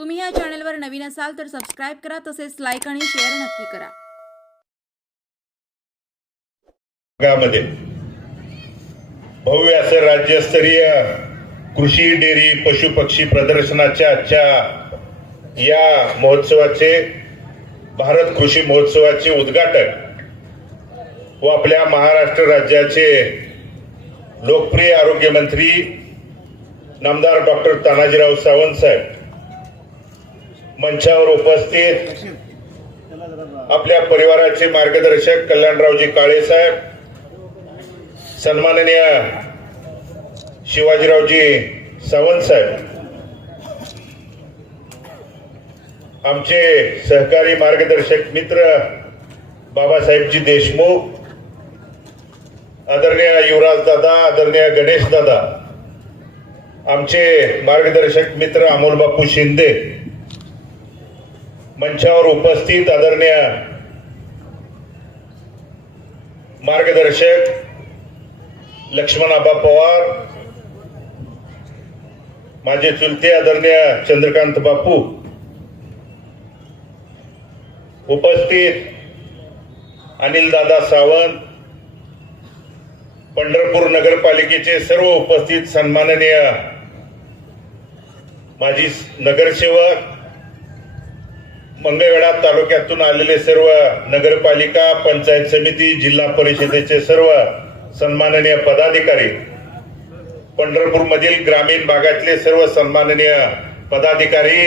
तुम्ही या चॅनलवर नवीन असाल तर सबस्क्राईब करा तसेच लाईक आणि शेअर नक्की करा. भागामध्ये भव्य असं राज्यस्तरीय कृषी डेअरी पशुपक्षी प्रदर्शनाच्या आजच्या या महोत्सवाचे भारत कृषी महोत्सवाचे उद्घाटन व आपल्या महाराष्ट्र राज्याचे लोकप्रिय आरोग्य मंत्री नामदार डॉक्टर तानाजीराव सावंत साहेब. मंचावर उपस्थित आपल्या परिवाराचे मार्गदर्शक कल्याणरावजी काळे साहेब सन्माननीय शिवाजीरावजी सावंत साहेब आमचे सहकारी मार्गदर्शक मित्र बाबासाहेबजी देशमुख आदरणीय युवराज दादा आदरणीय गणेश दादा आमचे मार्गदर्शक मित्र अमोल बापू शिंदे मंचावर उपस्थित आदरणीय मार्गदर्शक लक्ष्मण आबा पवार माझे चुलते आदरणीय चंद्रकांत बापू उपस्थित अनिल दादा सावंत पंढरपूर नगरपालिकेचे सर्व उपस्थित सन्माननीय माजी नगरसेवक मंगळवेढा तालुक्यातून आलेले सर्व नगरपालिका पंचायत समिती जिल्हा परिषदेचे सर्व सन्माननीय पदाधिकारी पंढरपूर मधील ग्रामीण भागातले सर्व सन्माननीय पदाधिकारी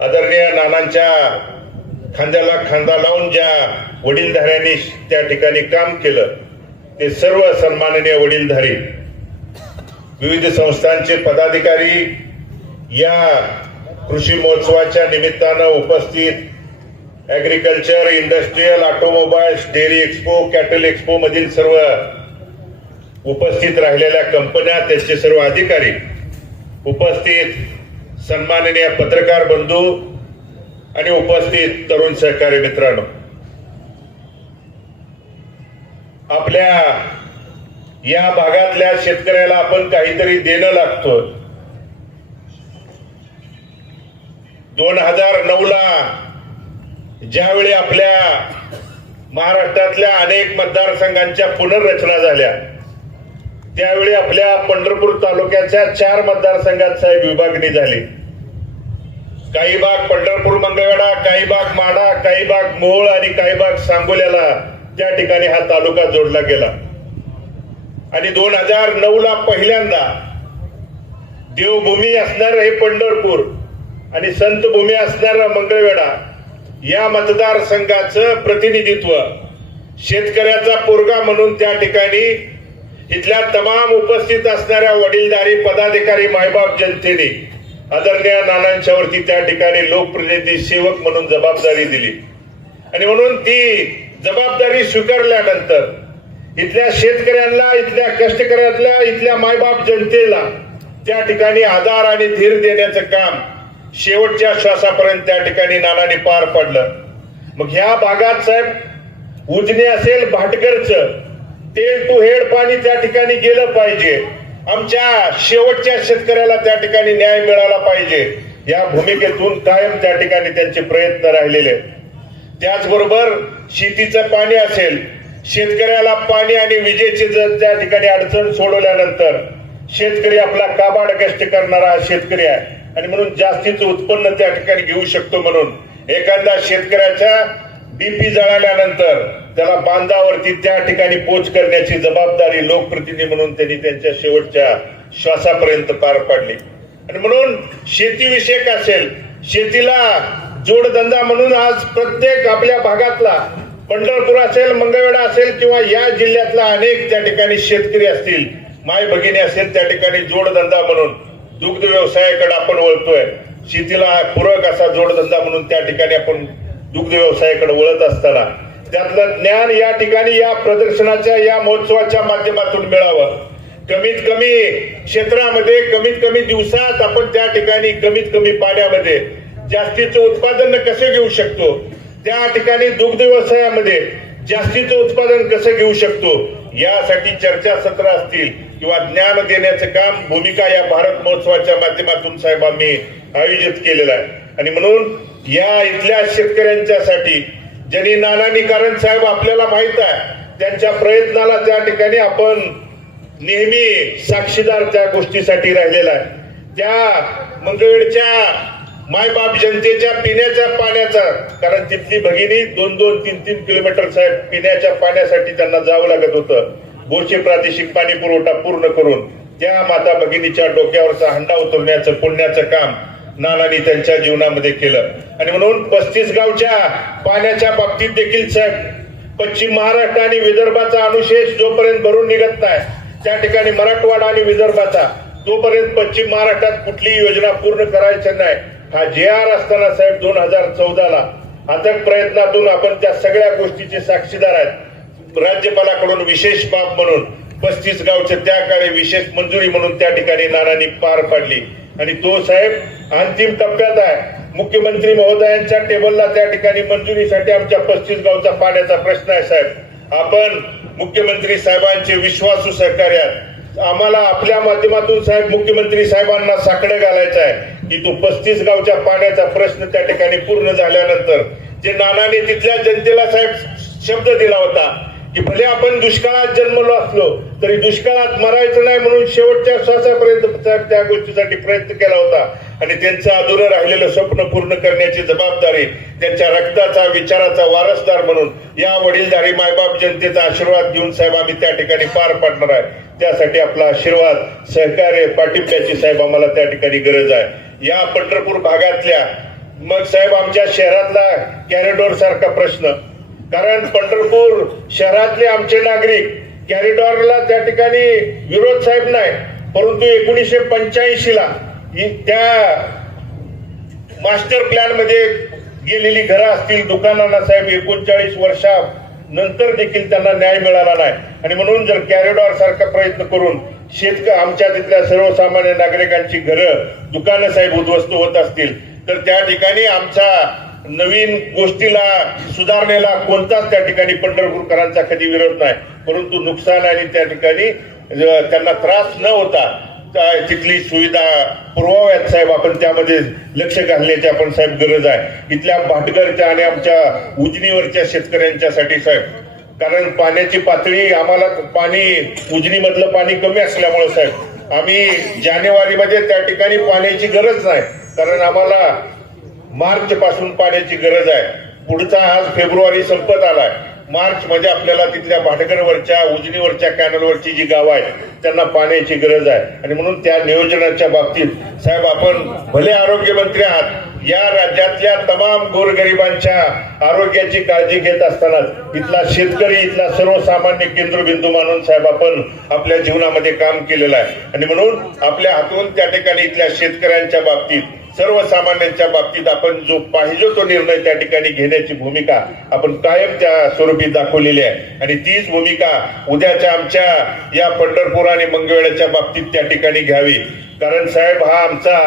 आदरणीय नानांच्या खांद्याला खांदा लावून ज्या वडीलधाऱ्यांनी त्या ठिकाणी काम केलं ते सर्व सन्माननीय वडीलधारी विविध संस्थांचे पदाधिकारी या कृषी महोत्सवाच्या निमित्तानं उपस्थित agriculture industrial automobiles dairy expo cattle expo मधील सर्व उपस्थित राहिलेल्या कंपन्या त्यांचे सर्व अधिकारी उपस्थित सन्माननीय पत्रकार बंधू आणि उपस्थित तरुण सहकारी मित्रांनो. आपल्या या भागातल्या शेतकऱ्याला आपण काहीतरी देणं लागतो दोन हजार नऊ ला ज्यावेळी आपल्या महाराष्ट्रातल्या अनेक मतदारसंघांच्या पुनर्रचना झाल्या त्यावेळी आपल्या पंढरपूर तालुक्याच्या चार मतदारसंघात साहेब विभागणी झाली. काही भाग पंढरपूर मंगळवेढा काही भाग माडा काही भाग मोहोळ आणि काही भाग सांगोल्याला त्या ठिकाणी हा तालुका जोडला गेला. आणि दोन हजार नऊ ला पहिल्यांदा देवभूमी असणार हे पंढरपूर आणि संतभूमी असणारा मंगळवेढा या मतदारसंघाचं प्रतिनिधित्व शेतकऱ्याचा पोरगा म्हणून त्या ठिकाणी इथल्या तमाम उपस्थित असणाऱ्या वडीलधारी पदाधिकारी मायबाप जनतेने आदरणीय नानांच्यावरती त्या ठिकाणी लोकप्रतिनिधी सेवक म्हणून जबाबदारी दिली. आणि म्हणून ती जबाबदारी स्वीकारल्यानंतर इथल्या शेतकऱ्यांना इथल्या कष्टकऱ्यातल्या इथल्या मायबाप जनतेला त्या ठिकाणी आधार आणि धीर देण्याचं काम शेवटच्या श्वासापर्यंत त्या ठिकाणी नानाने पार पडलं. मग ह्या भागात साहेब उजनी असेल भाटकरचं तेल टू हेड पाणी त्या ठिकाणी गेलं पाहिजे. आमच्या शेवटच्या शेतकऱ्याला त्या ठिकाणी न्याय मिळाला पाहिजे. या भूमिकेतून कायम त्या ठिकाणी त्यांचे प्रयत्न राहिलेले आहेत. त्याचबरोबर शेतीचं पाणी असेल शेतकऱ्याला पाणी आणि विजेची जर त्या ठिकाणी अडचण सोडवल्यानंतर शेतकरी आपला काबाड कष्ट करणारा शेतकरी आहे. आणि म्हणून जास्तीचं उत्पन्न त्या ठिकाणी घेऊ शकतो म्हणून. एखाद्या शेतकऱ्याच्या बीपी जळाल्यानंतर त्याला बांधावरती त्या ठिकाणी पोच करण्याची जबाबदारी लोकप्रतिनिधी म्हणून त्यांनी त्यांच्या शेवटच्या श्वासापर्यंत पार पाडली. आणि म्हणून शेतीविषयक असेल शेतीला जोडधंदा म्हणून आज प्रत्येक आपल्या भागातला पंढरपूर असेल मंगळवेढा असेल किंवा या जिल्ह्यातला अनेक त्या ठिकाणी शेतकरी असतील माय भगिनी असेल त्या ठिकाणी जोडधंदा म्हणून. दुग्ध व्यवसायाकडे आपण वळतोय. शेतीला पूरक असा जोडधंदा म्हणून त्या ठिकाणी आपण दुग्ध व्यवसायाकडे वळत असताना त्यातलं ज्ञान या ठिकाणी या प्रदर्शनाच्या या महोत्सवाच्या माध्यमातून मिळावं. कमीत कमी क्षेत्रामध्ये कमीत कमी दिवसात आपण त्या ठिकाणी कमीत कमी पाण्यामध्ये जास्तीचं उत्पादन कसे घेऊ शकतो? त्या ठिकाणी दुग्ध व्यवसायामध्ये जास्तीचं उत्पादन कसं घेऊ शकतो? यासाठी चर्चासत्र असतील. किंवा ज्ञान देण्याचं काम भूमिका या भारत महोत्सवाच्या माध्यमातून साहेब आम्ही आयोजित केलेला आहे. आणि म्हणून या इथल्या शेतकऱ्यांच्यासाठी ज्यांनी नानानी कारण साहेब आपल्याला माहीत आहे त्यांच्या प्रयत्नाला त्या ठिकाणी आपण नेहमी साक्षीदार त्या गोष्टीसाठी राहिलेला आहे. त्या मंगळवेळच्या मायबाप जनतेच्या पिण्याच्या पाण्याचा कारण तिथली भगिनी दोन दोन तीन तीन किलोमीटर साहेब पिण्याच्या पाण्यासाठी त्यांना जावं लागत होतं. बोचे प्रादेशिक पाणी पुरवठा पूर्ण करून त्या माता भगिनीच्या डोक्यावरचा हंडा उतरण्याचं पुण्याचं काम नानांनी त्यांच्या जीवनामध्ये केलं. आणि म्हणून पस्तीस गावच्या पाण्याच्या बाबतीत देखील साहेब पश्चिम महाराष्ट्र आणि विदर्भाचा अनुशेष जोपर्यंत भरून निघत नाही त्या ठिकाणी मराठवाडा आणि विदर्भाचा तोपर्यंत पश्चिम महाराष्ट्रात कुठलीही योजना पूर्ण करायची नाही. हा जे आर असताना साहेब दोन हजार चौदाला अथक प्रयत्नातून आपण त्या सगळ्या गोष्टीचे साक्षीदार आहेत. राज्यपालाकडून विशेष बाब म्हणून पस्तीस गावचे त्या काळी विशेष मंजुरी म्हणून त्या ठिकाणी नानांनी पार पाडली. आणि तो साहेब अंतिम टप्प्यात आहे. मुख्यमंत्री महोदयांच्या टेबलला त्या ठिकाणी मंजुरीसाठी आमच्या पस्तीस गावचा पाण्याचा प्रश्न आहे साहेब. आपण मुख्यमंत्री साहेबांचे विश्वासू सहकार्यात आम्हाला आपल्या माध्यमातून साहेब मुख्यमंत्री साहेबांना साकडं घालायचं आहे की तो पस्तीस गावच्या पाण्याचा प्रश्न त्या ठिकाणी पूर्ण झाल्यानंतर जे नानाने तिथल्या जनतेला साहेब शब्द दिला होता की भले आपण दुष्काळात जन्मलो असलो तरी दुष्काळात मरायचं नाही म्हणून शेवटच्या श्वासापर्यंत त्या गोष्टीसाठी प्रयत्न केला होता. आणि त्यांचं अधुरं राहिलेलं स्वप्न पूर्ण करण्याची जबाबदारी त्यांच्या रक्ताचा विचाराचा वारसदार म्हणून या वडीलधारी मायबाप जनतेचा आशीर्वाद घेऊन साहेब आम्ही त्या ठिकाणी पार पाडणार आहे. त्यासाठी आपला आशीर्वाद सहकार्य पाठिंब्याची साहेब आम्हाला त्या ठिकाणी गरज आहे. या पंढरपूर भागातल्या मग साहेब आमच्या शहरातला कॅरिडॉर सारखा प्रश्न कारण पंढरपूर शहरातले आमचे नागरिक कॅरिडॉरला त्या ठिकाणी विरोध साहेब नाही परंतु एकोणीसशे पंच्याऐंशी ला ही त्या मास्टर प्लॅनमध्ये गेलेली घरं असतील दुकानांना साहेब एकोणचाळीस वर्षा नंतर देखील त्यांना न्याय मिळाला नाही. आणि म्हणून जर कॅरिडॉर सारखा प्रयत्न करून शेतक आमच्या तिथल्या सर्वसामान्य नागरिकांची घरं दुकानं साहेब उद्ध्वस्त होत असतील तर त्या ठिकाणी आमचा नवीन गोष्टीला सुधारणेला कोणताच त्या ठिकाणी पंढरपूरकरांचा कधी विरोध नाही. परंतु नुकसान आणि त्या ठिकाणी त्यांना त्रास न होता तिथली सुविधा पुरवाव्यात साहेब. आपण त्यामध्ये लक्ष घालण्याची आपण साहेब गरज आहे. इथल्या भाटघरच्या आणि आमच्या उजनीवरच्या शेतकऱ्यांच्यासाठी साहेब. कारण पाण्याची पातळी आम्हाला पाणी उजनीमधलं पाणी कमी असल्यामुळे साहेब. आम्ही जानेवारीमध्ये त्या ठिकाणी पाण्याची गरज नाही. कारण आम्हाला मार्च पासून पाण्याची गरज आहे. पुढचा आज फेब्रुवारी संपत आलाय. मार्च मध्ये आपल्याला तिथल्या भाटकरवरच्या उजनीवरच्या कॅनलवरची जी गावं आहेत त्यांना पाण्याची गरज आहे. आणि म्हणून त्या नियोजनाच्या बाबतीत साहेब आपण भले आरोग्यमंत्री आहात या राज्यातल्या तमाम गोरगरिबांच्या आरोग्याची काळजी घेत असतानाच इथला शेतकरी इथला सर्वसामान्य केंद्रबिंदू मानून साहेब आपण आपल्या जीवनामध्ये काम केलेलं आहे. आणि म्हणून आपल्या हातून त्या ठिकाणी इथल्या शेतकऱ्यांच्या बाबतीत सर्वसामान्यांच्या बाबतीत आपण जो पाहिजे तो निर्णय त्या ठिकाणी घेण्याची भूमिका आपण कायम त्या स्वरूपी दाखवलेली आहे. आणि तीच भूमिका उद्याच्या आमच्या या पंढरपूर आणि मंगळवेड्याच्या बाबतीत त्या ठिकाणी घ्यावी. कारण साहेब हा आमचा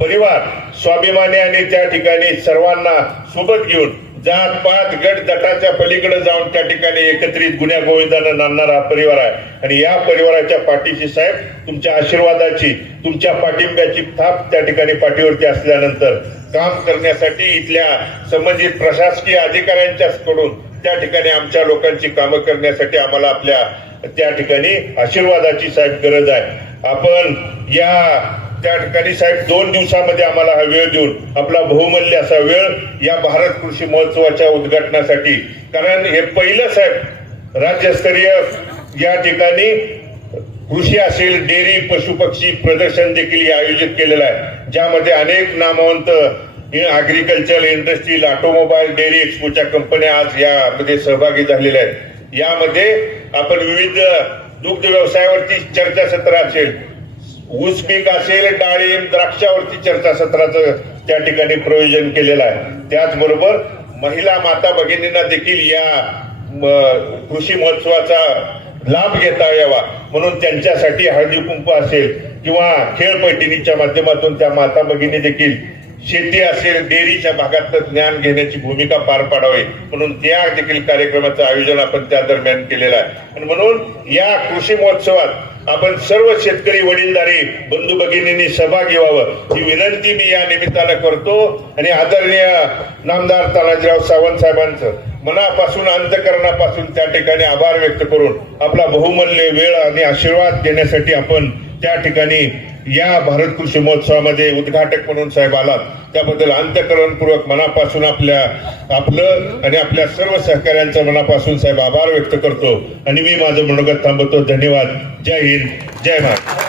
परिवार स्वाभिमानी आणि त्या ठिकाणी सर्वांना सोबत घेऊन जात पात गट गटाच्या पलीकडे जाऊन त्या ठिकाणी एकत्रित गुन्ह्या गोविंदाने नांदणारा हा परिवार आहे. आणि या परिवाराच्या पाठीशी साहेब तुमच्या आशीर्वादाची तुमच्या पाठिंब्याची थाप त्या ठिकाणी पाठीवरती असल्यानंतर काम करण्यासाठी इथल्या संबंधित प्रशासकीय अधिकाऱ्यांच्याकडून त्या ठिकाणी आमच्या लोकांची कामं करण्यासाठी आम्हाला आपल्या त्या ठिकाणी आशीर्वादाची साहेब गरज आहे. आपण या त्या ठिकाणी साहेब दोन दिवसामध्ये आम्हाला हा वेळ देऊन आपला बहुमूल्य असा वेळ या भारत कृषी महोत्सवाच्या उद्घाटनासाठी कारण हे पहिलं साहेब राज्यस्तरीय या ठिकाणी कृषी असेल डेअरी पशुपक्षी प्रदर्शन देखील आयोजित केलेलं आहे. ज्यामध्ये अनेक नामवंत अग्रिकल्चर इंडस्ट्रीज ऑटोमोबाईल डेअरी एक्सपोच्या कंपन्या आज यामध्ये सहभागी झालेल्या आहेत. यामध्ये आपण विविध दुग्ध व्यवसायावरती चर्चासत्र असेल ऊस पीक असेल डाळिंब द्राक्षावरती चर्चासत्राचं त्या ठिकाणी प्रयोजन केलेलं आहे. त्याचबरोबर महिला माता भगिनींना देखील या कृषी महोत्सवाचा लाभ घेता यावा. म्हणून त्यांच्यासाठी हळदी कुंकू असेल किंवा खेळपैठणीच्या माध्यमातून त्या माता भगिनी देखील शेती असेल डेअरीच्या भागात ज्ञान घेण्याची भूमिका पार पाडावी. म्हणून त्या देखील कार्यक्रमाचं आयोजन आपण त्या दरम्यान केलेलं आहे. आणि म्हणून या कृषी महोत्सवात आपण सर्व शेतकरी वडीलधारी बंधू भगिनींनी सहभागी व्हावं. ही विनंती मी या निमित्तानं करतो आणि आदरणीय नामदार तानाजीराव सावंत साहेबांचं मनापासून अंतकरणापासून त्या ठिकाणी आभार व्यक्त करून आपला बहुमूल्य वेळ आणि आशीर्वाद देण्यासाठी आपण त्या ठिकाणी या भारत कृषी महोत्सवामध्ये उद्घाटक म्हणून साहेब आलात. त्याबद्दल अंतकरणपूर्वक मनापासून आपल्या आपलं आणि आपल्या सर्व सहकार्यांचा मनापासून साहेब आभार व्यक्त करतो. आणि मी माझं मनोगत थांबवतो. धन्यवाद. जय हिंद. जय महाराष्ट्र.